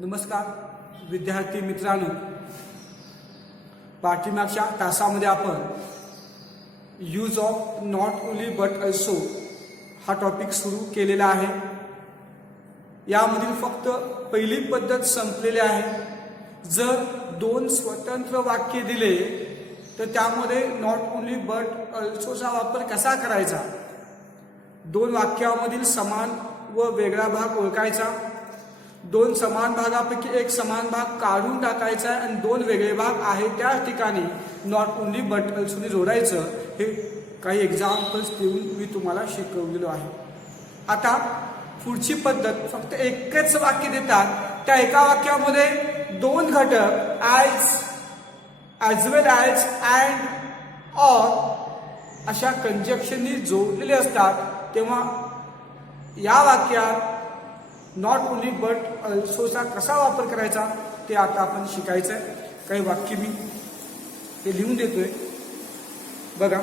नमस्कार विद्यार्थी मित्रांनो, पाठीमागच्या तासामध्ये आपण use of not only but also हा टॉपिक सुरू केलेला आहे। यामधील फक्त पहिली पद्धत संपलेली आहे। जर दोन स्वतंत्र वाक्य दिले तर त्यामध्ये नॉट ओनली बट अल्सोचा वापर कसा करायचा, दोन वाक्यामधील समान व वेगळा भाग ओळखायचा, दोन समान भागापैकी एक समान भाग काढून टाकायचा आणि दोन वेगळे भाग आहेत त्या ठिकाणी नॉट ओनली बट अल्सोने जोडायचं। हे काही एक्झाम्पल्स देऊन मी तुम्हाला शिकवलेलो आहे। आता पुढची पद्धत फक्त एकच वाक्य देतात, त्या एका वाक्यामध्ये दोन घटक as well as and or अशा कंजक्शननी जोडलेले असतात, तेव्हा या वाक्यात नॉट ओनली बट अल्सोचा कसा वापर करायचा ते आता आपण शिकायचं आहे। काही वाक्य मी ते लिहून देतोय बघा।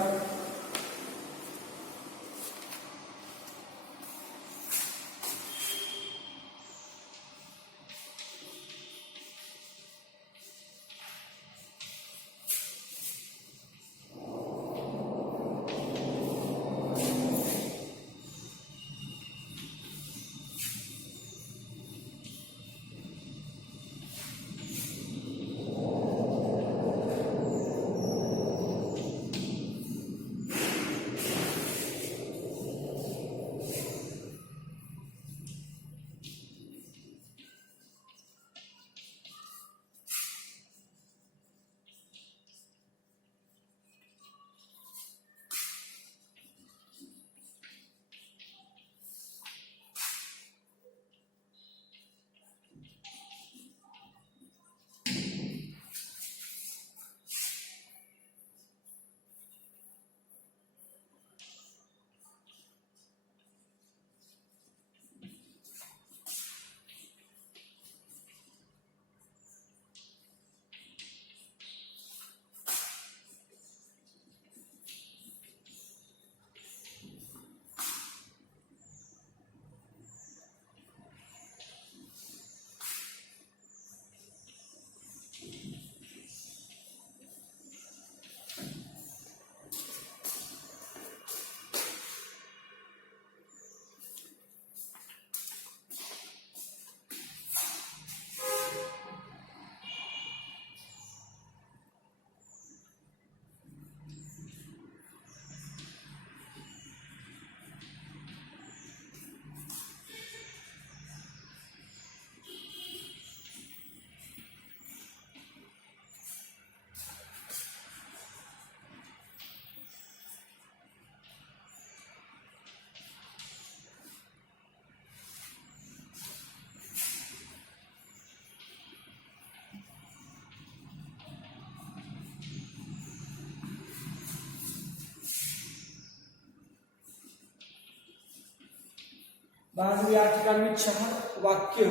या ठिकाणी मी 4 वाक्य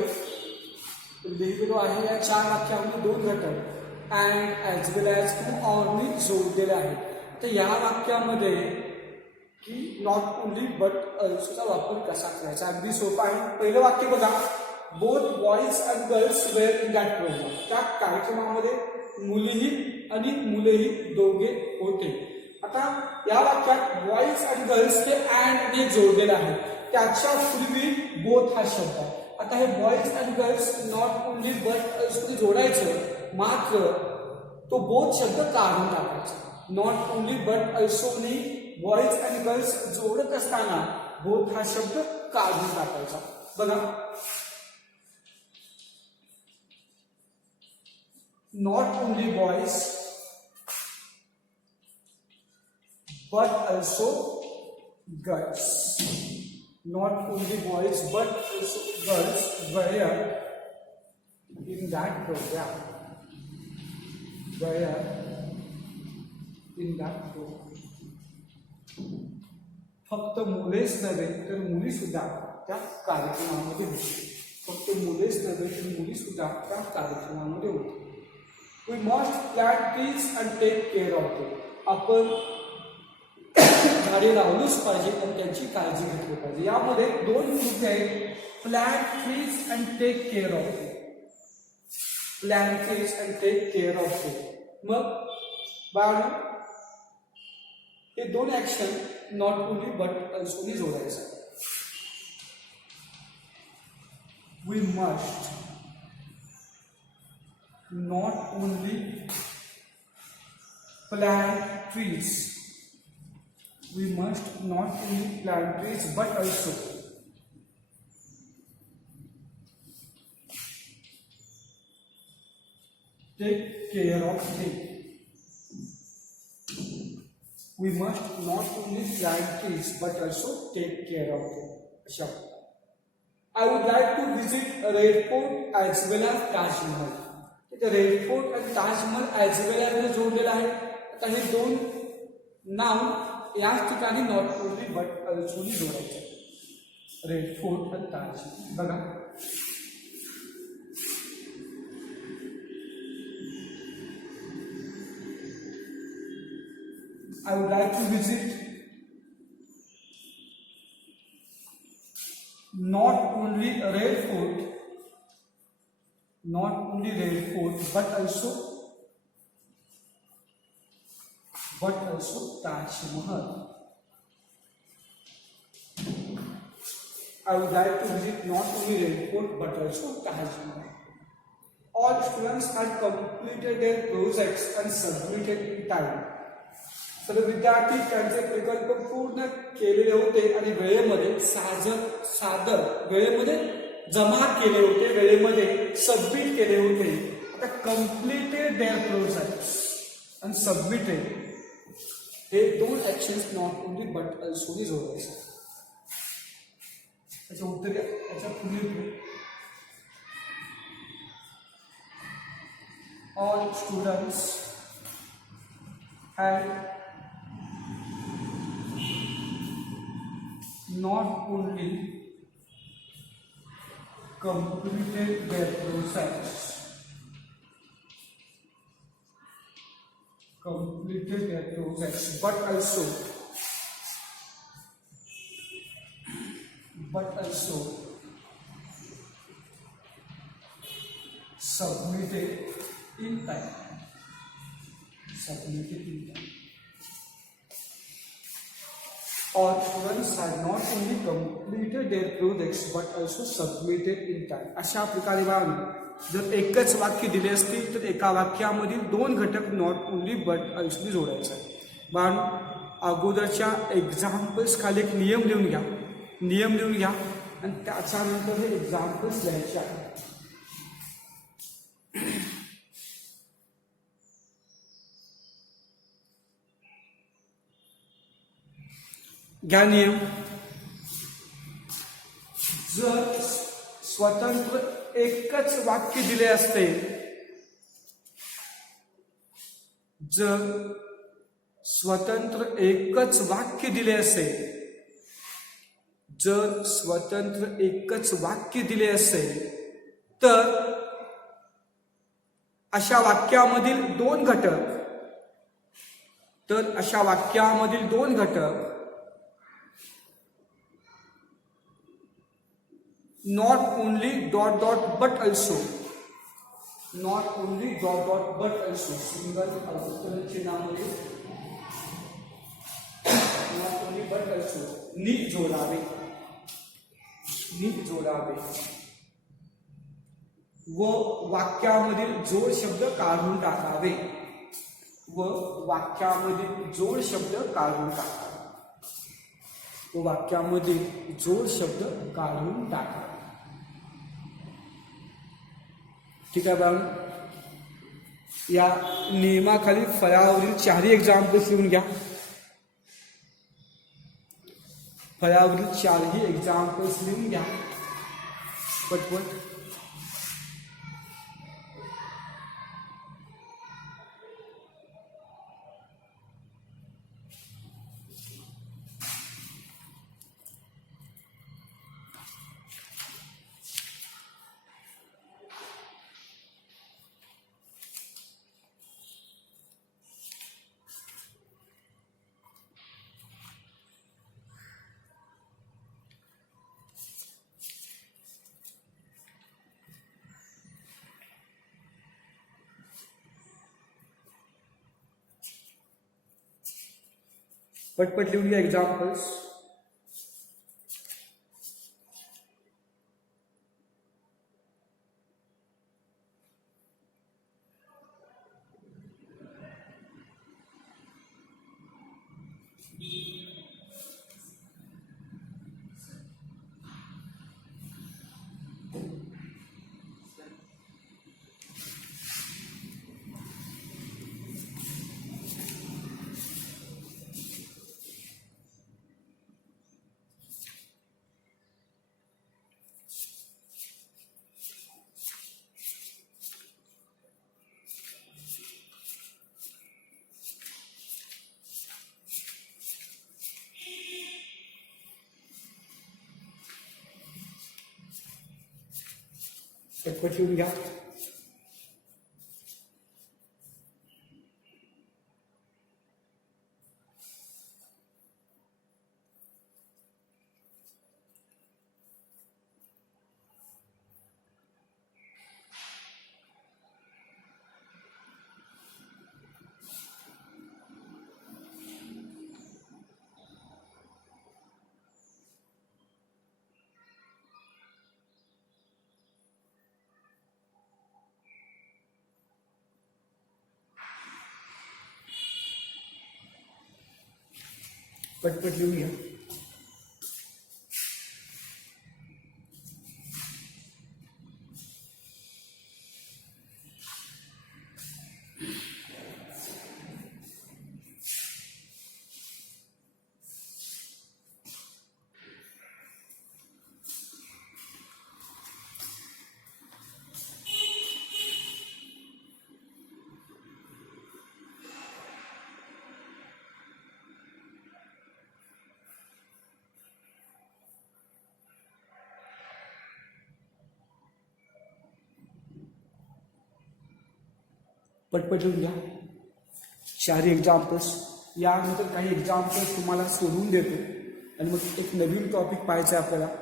लिहिलेलो आहे। या 4 वाक्यामध्ये दोन घटक अँड ॲज वेल ॲज किंवा ऑरनी जोडलेले आहेत। तर या वाक्यामध्ये की नॉट ओनली बट अल्सोचा वापर कसा करायचा अगदी सोपा आहे। पहिलं वाक्य बघा, both boys and girls were in that programme. त्या कार्यक्रमामध्ये मुलीही आणि मुलेही दोघे होते। आता या वाक्यात बॉईज आणि गर्ल्स हे अँड ने जोडलेले आहे, त्याच्या पूर्वी बोथ हा शब्द आहे। आता हे boys and girls not only but also जोडायचं, मात्र तो बोथ शब्द काढून टाकायचा। नॉट ओनली बट अल्सोनी बॉईज अँड गर्ल्स जोडत असताना बोथ हा शब्द काढून टाकायचा। बघा, not only boys but also girls. Not only boys but also girls were in that program. Were in that program. फक्त मुलेच नव्हे तर मुली सुद्धा त्या कार्यक्रमामध्ये होती। फक्त मुलेच नव्हे तर मुली सुद्धा त्या कार्यक्रमामध्ये होती। We must plant trees and take care of them. आपण झाडे लावलीच पाहिजे आणि त्यांची काळजी घेतली पाहिजे। यामध्ये दोन मुद्दे आहेत, plant trees and take care of it. Plan fish and take care of it. मग बाळांनो हे दोन ऍक्शन नॉट ओनली बट ऑल्सोनी जोडायचं. We must not only plant trees, we must not only plant trees but also take care of them. We must not only plant trees but also take care of them. I would like to visit Red Fort as well as Taj Mahal. Red fort आणि Taj Mahal as वेल as जोडलेला आहे. आता हे दोन नाव याच ठिकाणी not only but ऑल्सोनी जोडायचे. रेड फोर्ट आणि ताजमहल बघा. I would like to visit not only red fort, not only Red Fort but also Taj Mahal. I would like to visit not only Red Fort but also Taj Mahal. All students had completed their projects and submitted in time. सर्व विद्यार्थी त्यांचे प्रकल्प पूर्ण केलेले होते आणि वेळेमध्ये सादर वेळेमध्ये जमा केले होते, वेळेमध्ये सबमिट केले होते. आता कम्प्लिटेड देअर प्रोजेक्ट्स आणि सबमिटेड हे दोन ऍक्शन्स नॉट ओनली बट ऑल्सोनी जोडायचे. त्याचं उत्तर याच्या पुढील all students had not only completed their projects but also submitted in time. All students had not only completed their projects but also submitted in time. अशा प्रकारे बाळांनो जर एकच वाक्य दिले असतील तर एका वाक्यामधील दोन घटक नॉट ओनली बट ऑल्सोनी जोडायचा. बाळांनो अगोदरच्या एक्झाम्पल्स खाली एक नियम लिहून घ्या आणि त्याच्यानंतर हे एक्झाम्पल्स लिहायचे आहेत. घ्या नियम. जर स्वतंत्र एकच वाक्य दिले असते, जर स्वतंत्र एकच वाक्य दिले असेल, जर स्वतंत्र एकच वाक्य दिले असेल तर अशा वाक्यामधील दोन घटक not only ... but also single अवतरण चिन्हामध्ये not only but also नी जोडावे व वाक्यामधील जोड शब्द काढून टाकावे ठीक आहे बाळांनो. या नियमाखाली फळ्यावरील चारही एक्झाम्पल्स लिहून घ्या. पटपट. पटपट लिहून घ्या एक्झाम्पल्स. पटपट लिहून घ्या. पटपट लिहून घ्या. पटपट लिहून घ्या. 4 एक्झाम्पल्स. यानंतर काही एक्झाम्पल्स तुम्हाला सोडवून देतो आणि मग एक नवीन टॉपिक पाहायचा आहे आपल्याला.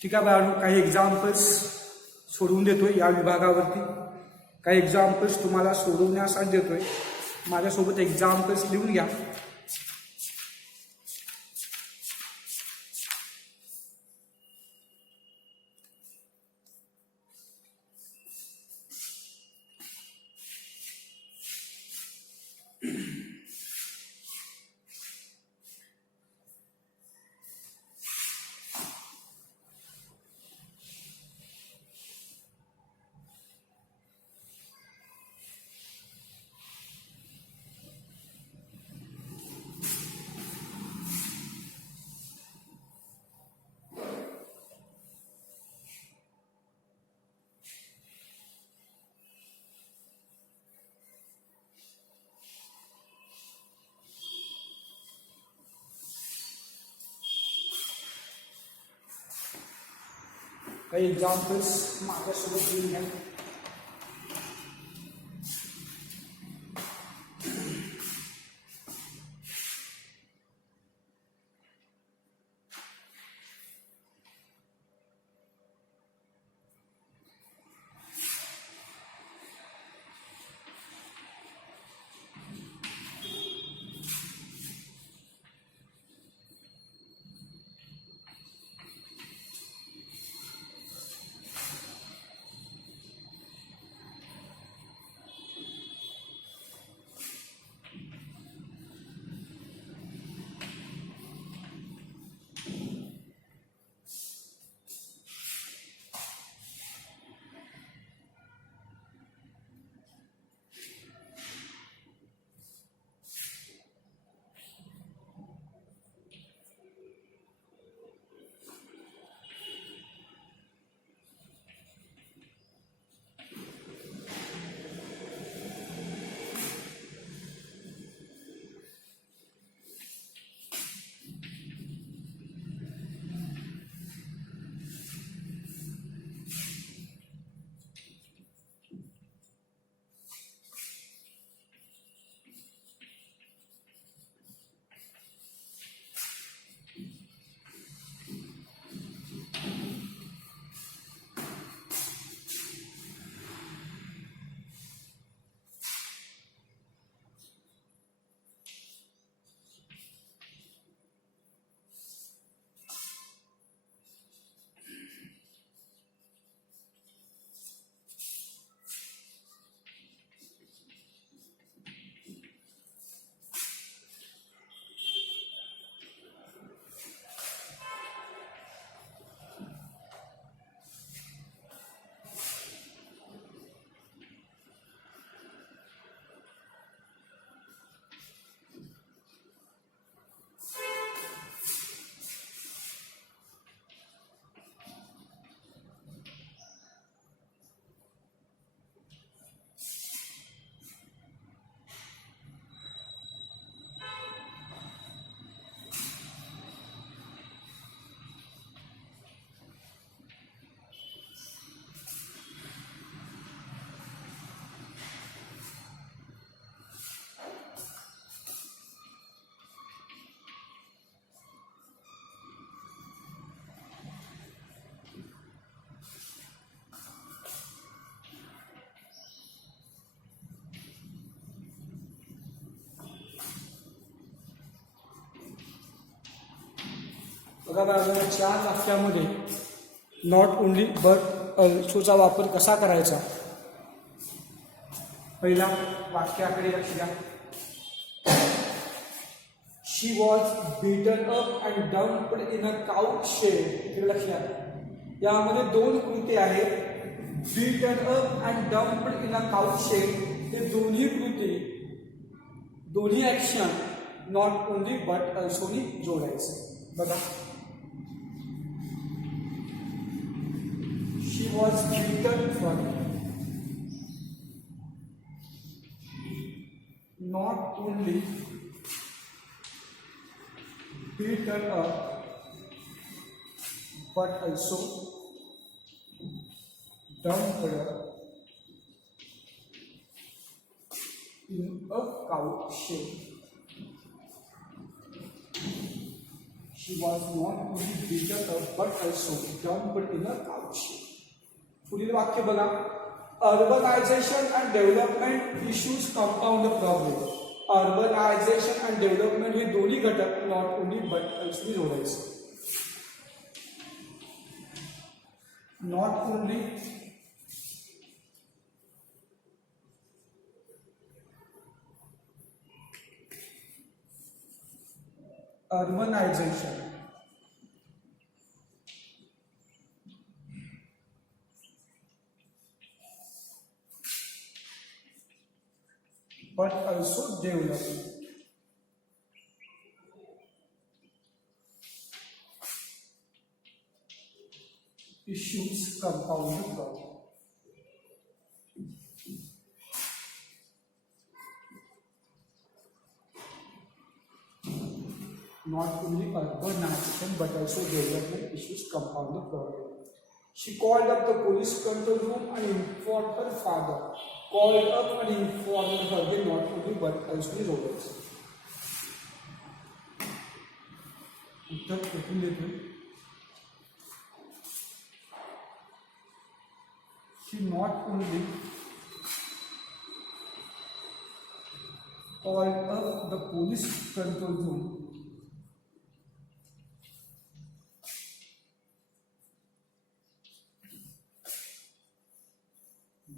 ठीक आहे बाळांनो, काही एक्झाम्पल्स सोडवून देतोय या विभागावरती. काही एक्झाम्पल्स तुम्हाला सोडवण्यासाठी देतोय. माझ्यासोबत एक्झाम्पल्स लिहून घ्या. काही एक्झाम्पल्स माझ्यासोबत लिहून घ्या. बघा बाळांनो, 4 वाक्यामध्ये नॉट ओनली बट अल्सोचा वापर कसा करायचा. पहिला वाक्याकडे लक्ष द्या. She was beaten up and dumped in a couch shed. इकडे लक्ष द्या, यामध्ये 2 कृती आहेत. Beaten up and dumped in a couch shed हे दोन्ही कृती, दोन्ही ऍक्शन नॉट ओनली बट अल्सोनी जोडायचं. बघा, she was beaten for not only beaten up but also dumped in a couch shape. She was not only beaten up but also dumped in a couch shape. पुढील वाक्य बघा. Urbanization and development issues compound the problem. Urbanization and development हे दोन्ही घटक not only but also जोडायचे. Not only urbanization but also development. Issues compound the problem. Not only urbanization but also development issues compound the problem. She called up the police control room and informed her father. Called up and informed her they not only but also robots. उत्तर कुठून देतो. She not only called up the police control room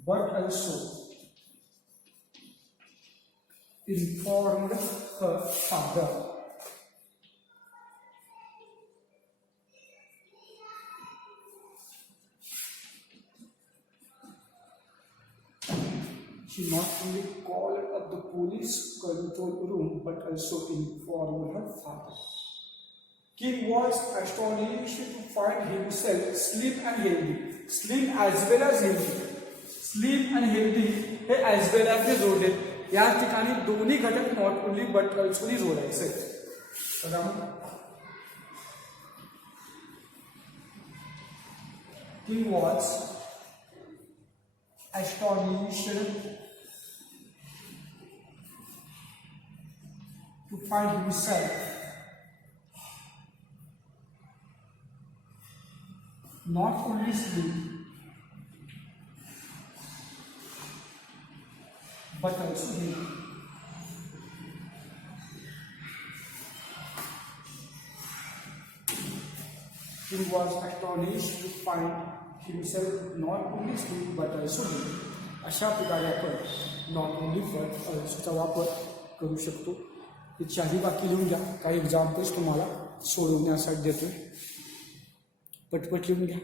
but also informed her father. She not only called up the police control room but also informed her father. King was astonished to find himself slim and healthy. Slim as well as healthy. Slim आणि healthy हे as वेल as ते जोडलेत. या ठिकाणी दोन्ही घटक not only but ऑल्सोनी जोडायचे. बघा, he was astonished to find himself not only slim but also healthy. He was astonished to find himself not only slim but also healthy. अशा प्रकारे आपण नॉट ओनली बट ऑल्सोचा वापर करू शकतो. ही 4 वाक्य लिहून घ्या. काही एक्झाम्पल्स तुम्हाला सोडवण्यासाठी देतोय. पटपट लिहून घ्या.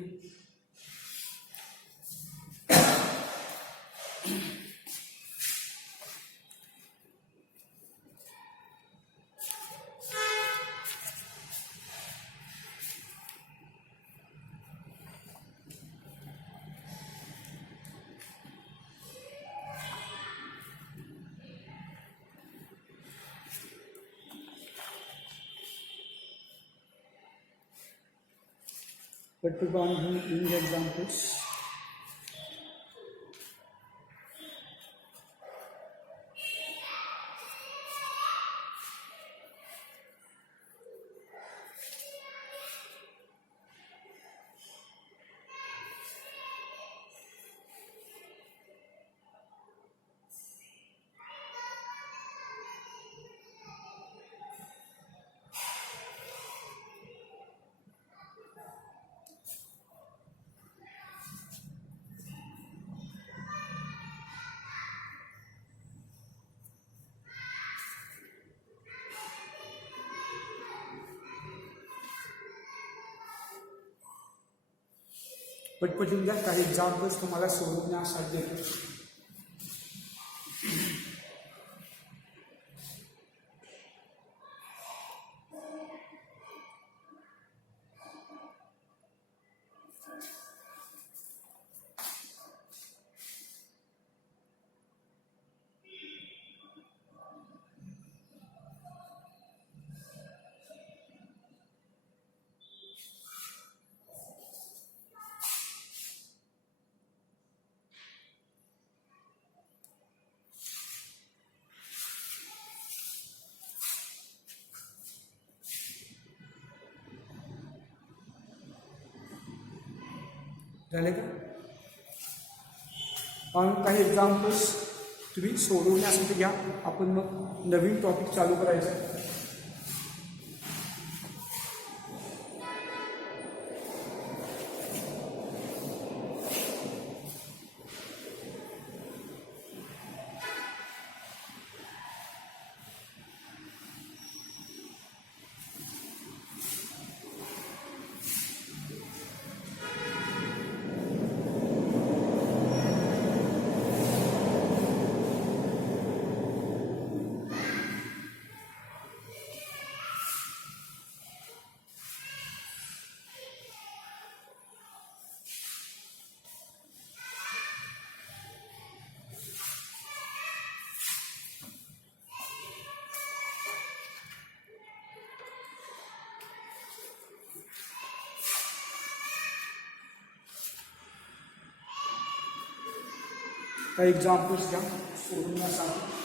But to go on in the examples. पटपट लिहून घ्या. काही एक्झाम्पल्स तुम्हाला सोडवण्यासाठी देतो. झाले का? काही एक्झाम्पल्स तुम्ही सोडवण्यासाठी घ्या. आपण मग नवीन टॉपिक चालू करायचं. काही एक्झाम्पल्स घ्या सोडवण्यासाठी.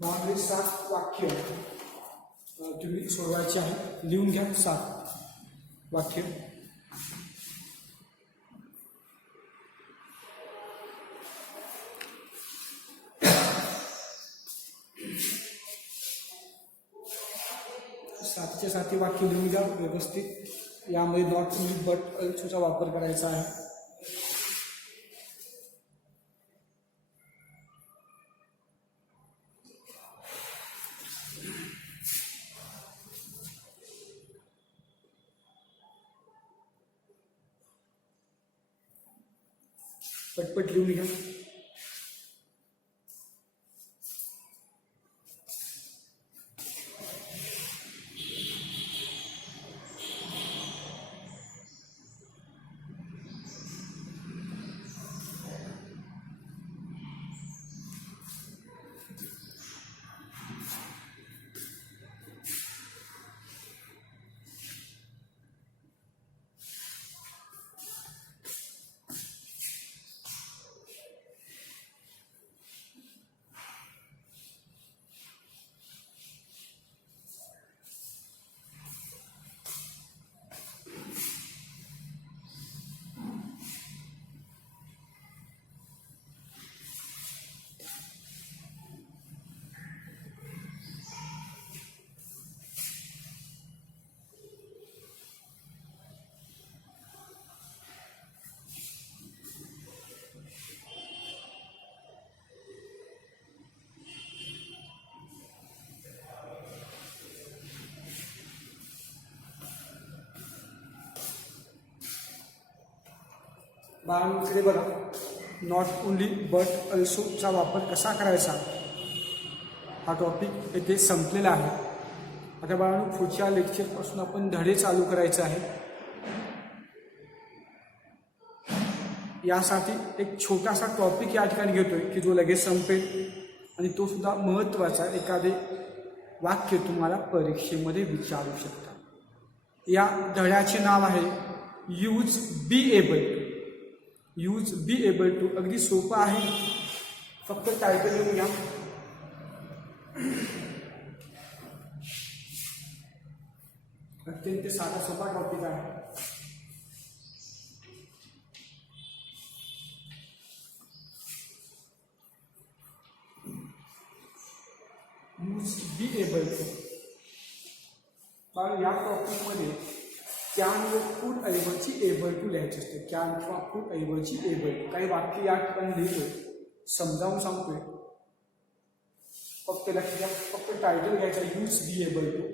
बाळांनो 7 वाक्य तुम्ही सोडवायचे आहे. लिहून घ्या 7 वाक्य. सातच्या 7 वाक्य लिहून घ्या व्यवस्थित. यामध्ये नॉट ओन्ली बट अल्सोचा वापर करायचा आहे. पटपट लिहून घ्या. बाळांकडे बघा. नॉट ओन्ली बट अल्सोचा वापर कसा करायचा हा टॉपिक येथे संपलेला आहे. आता बाळांनो पुढच्या लेक्चरपासून आपण धडे चालू करायचे आहे. यासाठी एक छोटासा टॉपिक या ठिकाणी घेतोय की जो लगेच संपेल आणि तो सुद्धा महत्त्वाचा. एखादे वाक्य तुम्हाला परीक्षेमध्ये विचारू शकता. या धड्याचे नाव आहे use be able to. Use be able to अगदी सोपं आहे. फक्त टायटल लिहून घ्या. अत्यंत साधा सोपा टॉपिक आहे. Use be able to. कारण या टॉपिकमध्ये कॅन व कुड ऐवजी एबल टू लिहायचे असते. कॅन किंवा कुड ऐवजी एबल टू. काही वाक्य या ठिकाणी लिहितोय, समजावून सांगतोय. फक्त लक्ष द्या. फक्त टायटल घ्यायचं यूज बी एबल टू.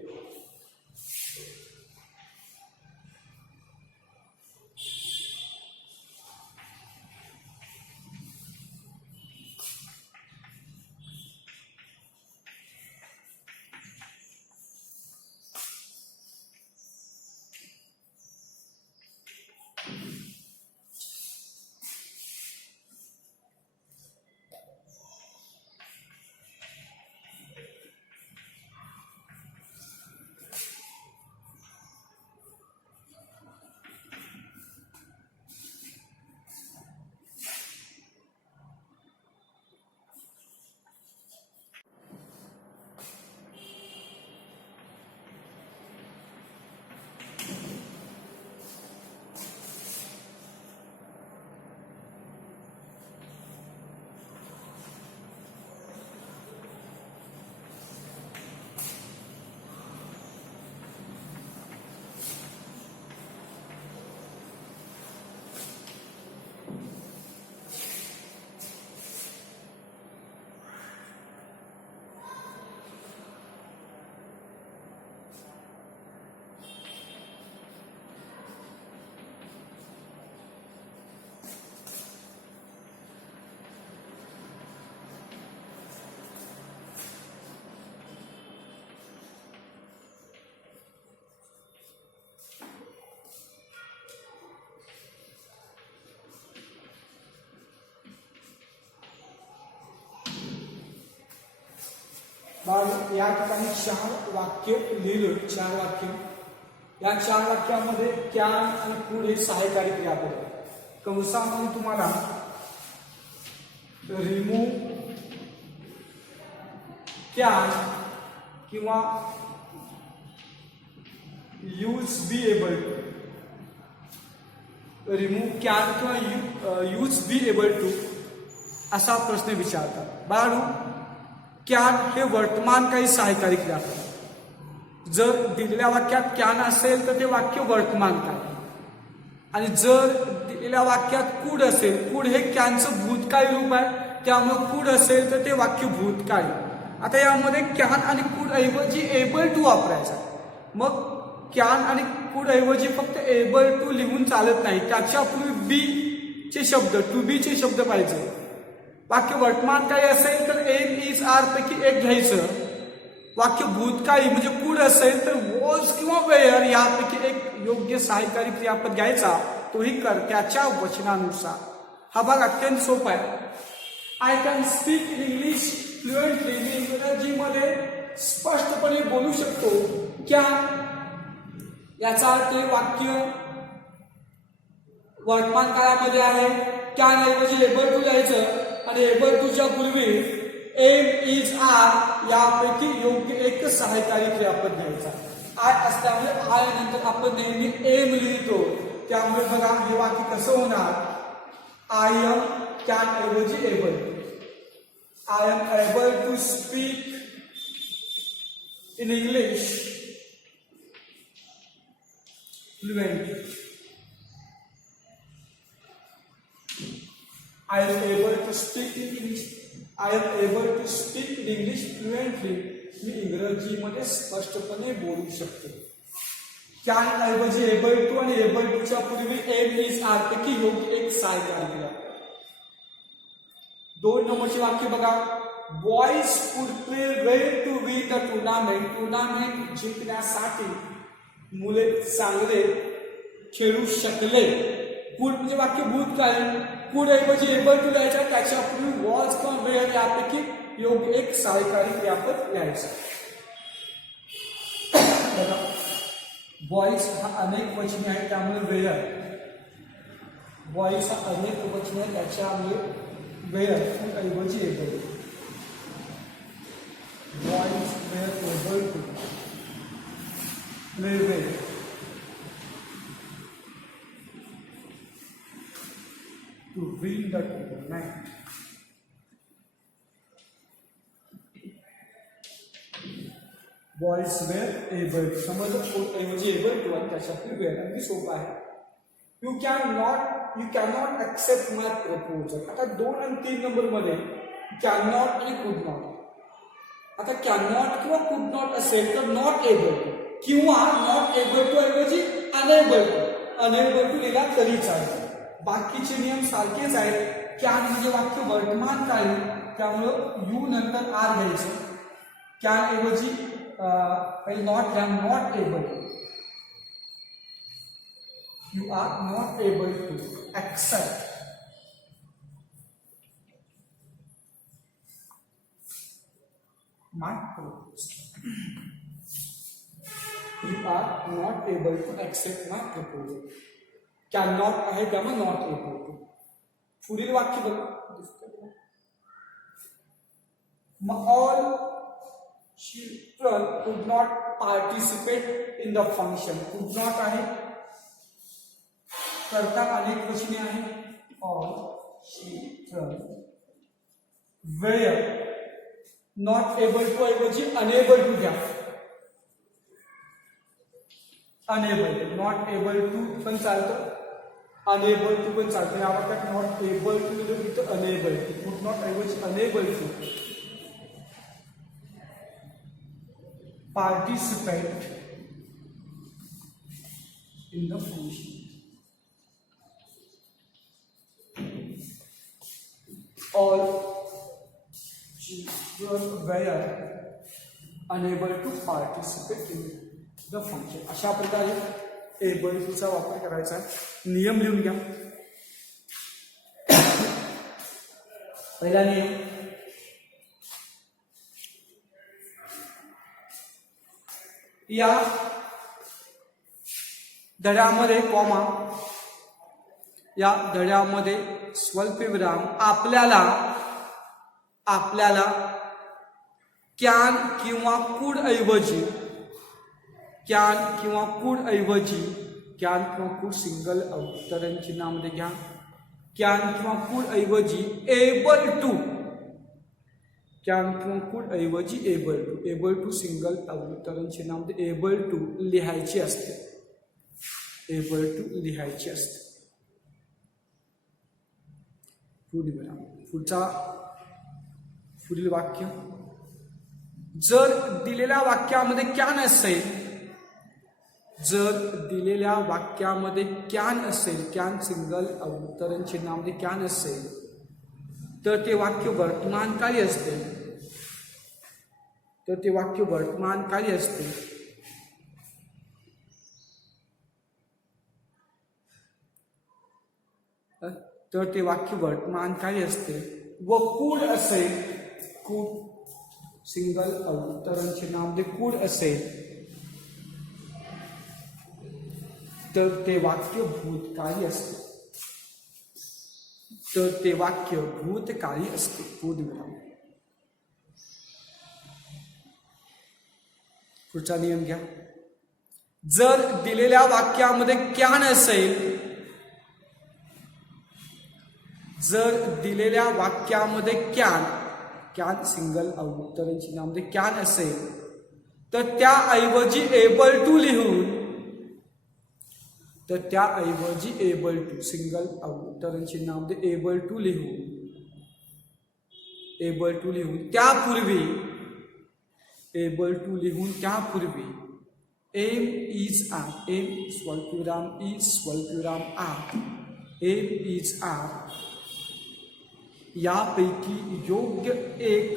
या ठिकाणी 4 वाक्य लिहिलं. 4 वाक्य. या 4 वाक्यामध्ये कॅन आणि कुड हे सहाय्यकारी क्रियापद आहे. कंसामध्ये तुम्हाला रिमूव्ह कॅन किंवा use be able to, remove can किंवा यूज बी एबल टू असा प्रश्न विचारतात. बाळांनो, कॅन हे वर्तमानकाळी सहाय्यकारी क्रियापद. जर दिलेल्या वाक्यात कॅन असेल तर ते वाक्य वर्तमानकाळी, आणि जर दिलेल्या वाक्यात कुड असेल, कुड हे कॅनचं भूतकाळी रूप आहे, त्यामुळे कुड असेल तर ते वाक्य भूतकाळी. आता यामध्ये कॅन आणि कुड ऐवजी एबल टू वापरायचा. मग कॅन आणि कुड ऐवजी फक्त एबल टू लिहून चालत नाही, त्याच्यापूर्वी बी चे शब्द, टू बी चे शब्द पाहिजे. वाक्य वर्तमानकाळी असेल तर एम इज आर पैकी एक घ्यायचं. वाक्य भूतकाळी म्हणजे कुड असेल तर वॉज किंवा वेअर यापैकी एक योग्य सहाय्यकारी क्रियापद घ्यायचा, तोही कर्त्याच्या वचनानुसार. हा भाग अत्यंत सोपा आहे. I can speak in English fluently, मी इंग्रजीमध्ये स्पष्टपणे बोलू शकतो. कॅन याचा अर्थ वाक्य वर्तमान काळामध्ये आहे. कॅन ऐवजी एबल टू लिहायचं आणि एबल टूच्या पूर्वी एम इज आर यापैकी योग्य एक सहाय्यकारी क्रियापद घ्यायचा. आय असल्यामुळे आय नंतर आपण नेहमी एम लिहितो, त्यामुळे बघा हे वाक्य कसं होणार. आय एम कॅन ऐवजी able to. I am able to speak in English fluently. I am able to speak in English. I am able to speak in English fluently. मी इंग्रजीमध्ये स्पष्टपणे बोलू शकतो. कॅन ऐवजी एबल टू आणि able टूच्या पूर्वी M is R पैकी योग्य एक सहाय्यकारी क्रियापद. 2 नंबरचे वाक्य बघा. Boys could play well to win the tournament. Tournament जिंकण्यासाठी मुले चांगले खेळू शकले. कुड म्हणजे वाक्य भूतकाळी, कुड ऐवजी एबल टू लिहायचा, त्याच्यापूर्वी वॉज किंवा वेअर यापैकी योग्य एक सहाय्यकारी क्रियापद लिहायचं. बॉईज हा अनेक वचने आहे, त्यामुळे वेअर. बॉईज हा अनेक वचने आहे, त्याच्यामुळे वेअर कुड ऐवजी able. Boys were able to play well. To win the tournament. Boys were able. समजलं ऐवजी able to आणि त्याच्यातली वेळ अगदी सोपं आहे. You cannot accept my proposal. आता 2 आणि 3 नंबर मध्ये cannot आणि could not. आता cannot किंवा could not असेल तर not able to किंवा not able to ऐवजी unable to. unable to लिहिला तरी चालेल. बाकीचे नियम सारखेच आहेत. कॅन म्हणजे वाक्य वर्तमान काळी, त्यामुळं यू नंतर आर घ्यायचं. कॅन ऐवजी नॉट घ्या, not able to. You are not able to accept my proposal. You are not able to accept my proposal. Can not आहे त्यामुळे नॉट एबल टू. पुढील वाक्य बघा. All children could not participate in the function. Could not आहे, करता अनेक वचने आहे. All children were not able to ऐवजी अनेबल टू घ्या. अनेबल, नॉट एबल टू पण चालतं, अनेबल टू पण चालतं. या वाक्यात नॉट एबल टू लिहिलं तिथं अनेबल टू. कुड नॉट ऐवजी unable to participate in the function. All children were unable to participate in the function. अशा प्रकारे एबल टूचा वापर करायचा आहे. नियम लिहून घ्या. पहिला नियम, या धड्यामध्ये कॉमा, या धड्यामध्ये स्वल्पविराम आपल्याला कॅन किंवा कुड ऐवजी कॅन किंवा कुड ऐवजी कॅन किंवा कुड सिंगल अवतरण चिन्हामध्ये घ्या. कॅन किंवा कुड ऐवजी एबल टू कॅन किंवा कुड ऐवजी एबल टू सिंगल अवतरण चिन्हामध्ये एबल टू लिहायची असते. एबल टू लिहायची असते. पुढील वाक्य. जर दिलेल्या वाक्यामध्ये कॅन असेल जर दिलेल्या वाक्यामध्ये कॅन असेल कॅन सिंगल अवतरण चिन्हामध्ये कॅन असेल तर ते वाक्य वर्तमानकाळी असते. तर ते वाक्य वर्तमानकाळी असते. तर ते वाक्य वर्तमानकाळी असते. व कुड असेल कुड सिंगल अवतरण चिन्हामध्ये कुड असेल तर ते वाक्य भूतकाळी असते. तर ते वाक्य भूतकाळी असते. पुढचा नियम घ्या. जर दिलेल्या वाक्यामध्ये कॅन असेल जर दिलेल्या वाक्यामध्ये कॅन सिंगल अवतरण चिन्हामध्ये कॅन असेल तर त्याऐवजी एबल टू लिहून तर त्याऐवजी एबल टू सिंगल अवतरण चिन्हामध्ये एबल टू लिहून त्यापूर्वी एम इज आर एम स्वल्पविराम इज स्वल्पविराम आर एम इज आर यापैकी योग्य एक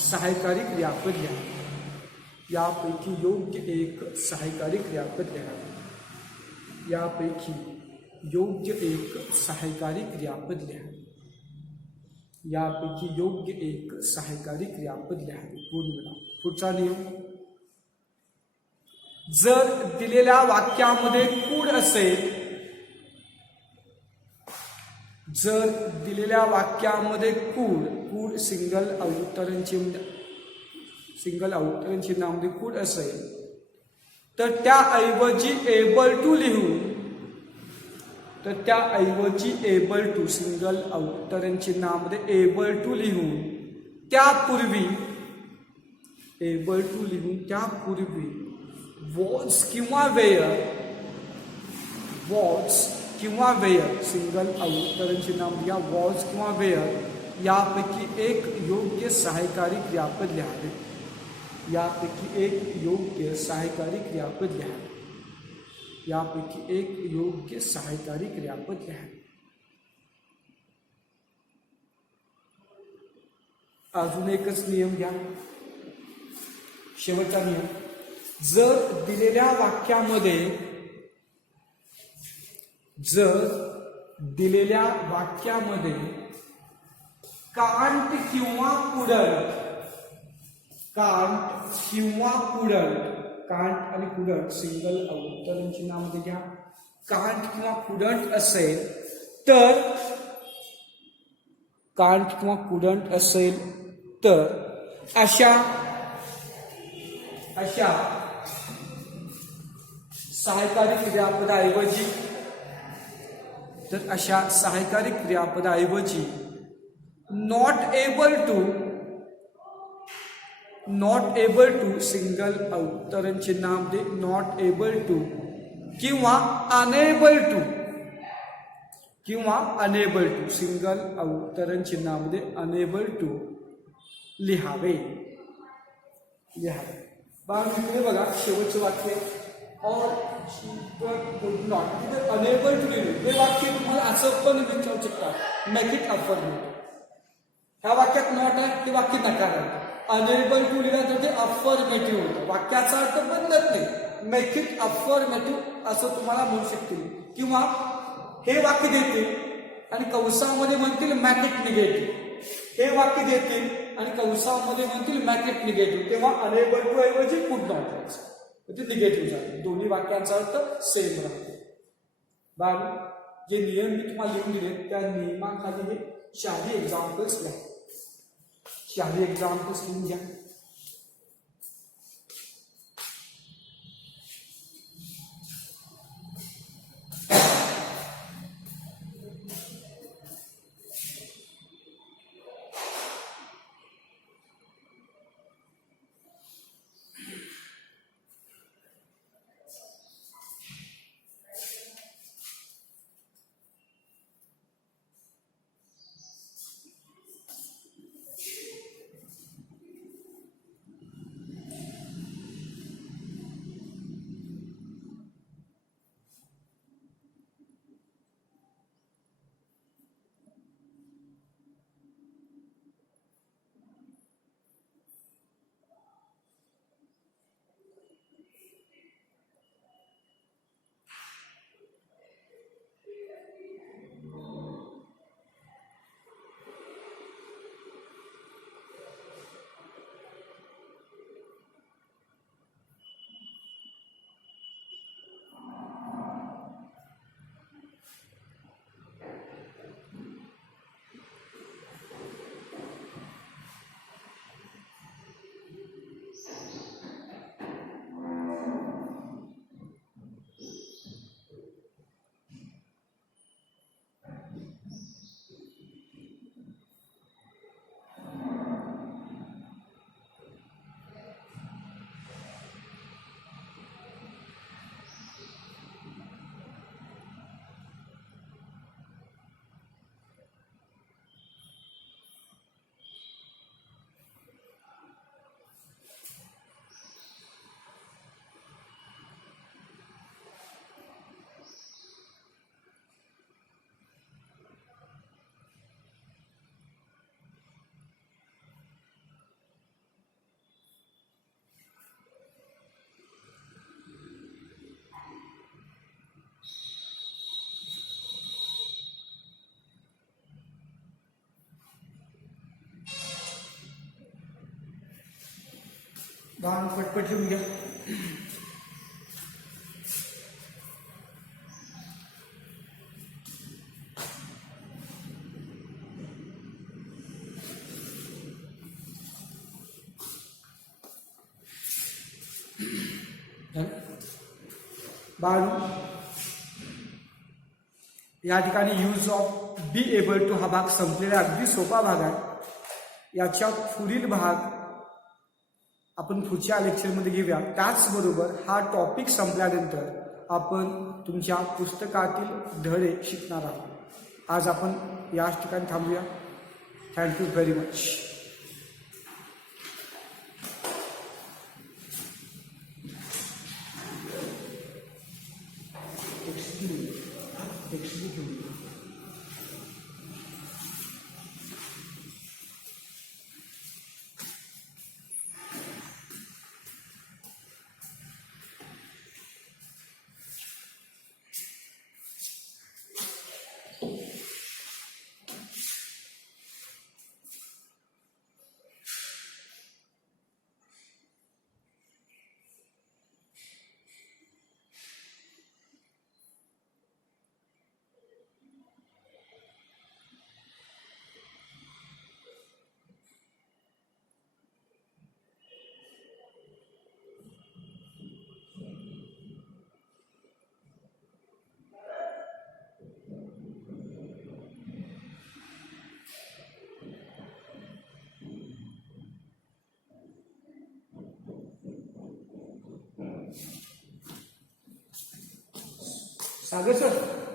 सहायकारी क्रियापद लिहा. यापैकी योग्य एक सहायकारी क्रियापद लिहा. यापैकी योग्य एक सहायकारी क्रियापद लिहा. यापैकी योग्य एक सहायकारी क्रियापद लिहावे. पूर्णविराम. पुढचा नियम. जर दिलेल्या वाक्यामध्ये कुड असेल जर दिलेल्या वाक्यामध्ये कुड सिंगल अवतरण चिन्हामध्ये कुड असेल तर त्याऐवजी एबल टू लिहून एबल टू सिंगल अवतरण चिन्हामध्ये एबल टू लिहून त्यापूर्वी वॉज किंवा वेअर सिंगल अवतरण चिन्हामध्ये या वॉज किंवा वेअर यापैकी एक योग्य सहायकारी क्रियापद लिहावे. यापैकी एक योग्य सहायकारी क्रियापद लिहावे. यापैकी एक योग्य सहायकारी क्रियापद लिहावे. अजून एकच नियम घ्या. शेवटचा नियम. जर दिलेल्या वाक्यामध्ये कांट किंवा कांट आणि कुडंट सिंगल अवतरण चिन्हामध्ये घ्या. कांट किंवा कुडंट असेल तर अशा सहायकारी क्रियापदाऐवजी नॉट एबल टू सिंगल अवतरण चिन्हामध्ये नॉट एबल टू किंवा अनेबल टू सिंगल अवतरण चिन्हामध्ये अनेबल टू लिहावे. बघा शेवटचं वाक्य और नॉट अनेबल टू लिहिलं हे वाक्य तुम्हाला असं पण विचारू शकता. Make it affirmative. ह्या वाक्यात नॉट आहे ते वाक्य नकार आहे. अनेबल टू लिहिलं तर ते अफर्मेटिव्ह होतं. वाक्याचा अर्थ बदलत नाही. मेक इट अफर्मेटिव्ह असं तुम्हाला म्हणू शकतील. किंवा हे वाक्य देतील आणि कंसामध्ये म्हणतील मेक इट निगेटिव्ह. हे वाक्य देतील आणि कंसामध्ये म्हणतील मेक इट निगेटिव्ह. तेव्हा अनेबल टू ऐवजी कुड नॉट यायचं. ते निगेटिव्ह झाले. दोन्ही वाक्यांचा अर्थ सेम राहतो. जे नियम मी तुम्हाला लिहून दिले त्या नियमाखाली हे 4 एक्झाम्पल्स लिहा. चाही एग्जाम को स्क्रीन घ्या. बाण पटपट लिहून घ्या. बाण या ठिकाणी use of be able to हा भाग संपलेला अगदी सोपा भाग आहे. याच्या पुढील भाग आपण पुढच्या लेक्चरमध्ये घेऊया. त्याचबरोबर हा टॉपिक संपल्यानंतर आपण तुमच्या पुस्तकातील धडे शिकणार आहोत. आज आपण याच ठिकाणी थांबूया. Thank you very much. Sagar sir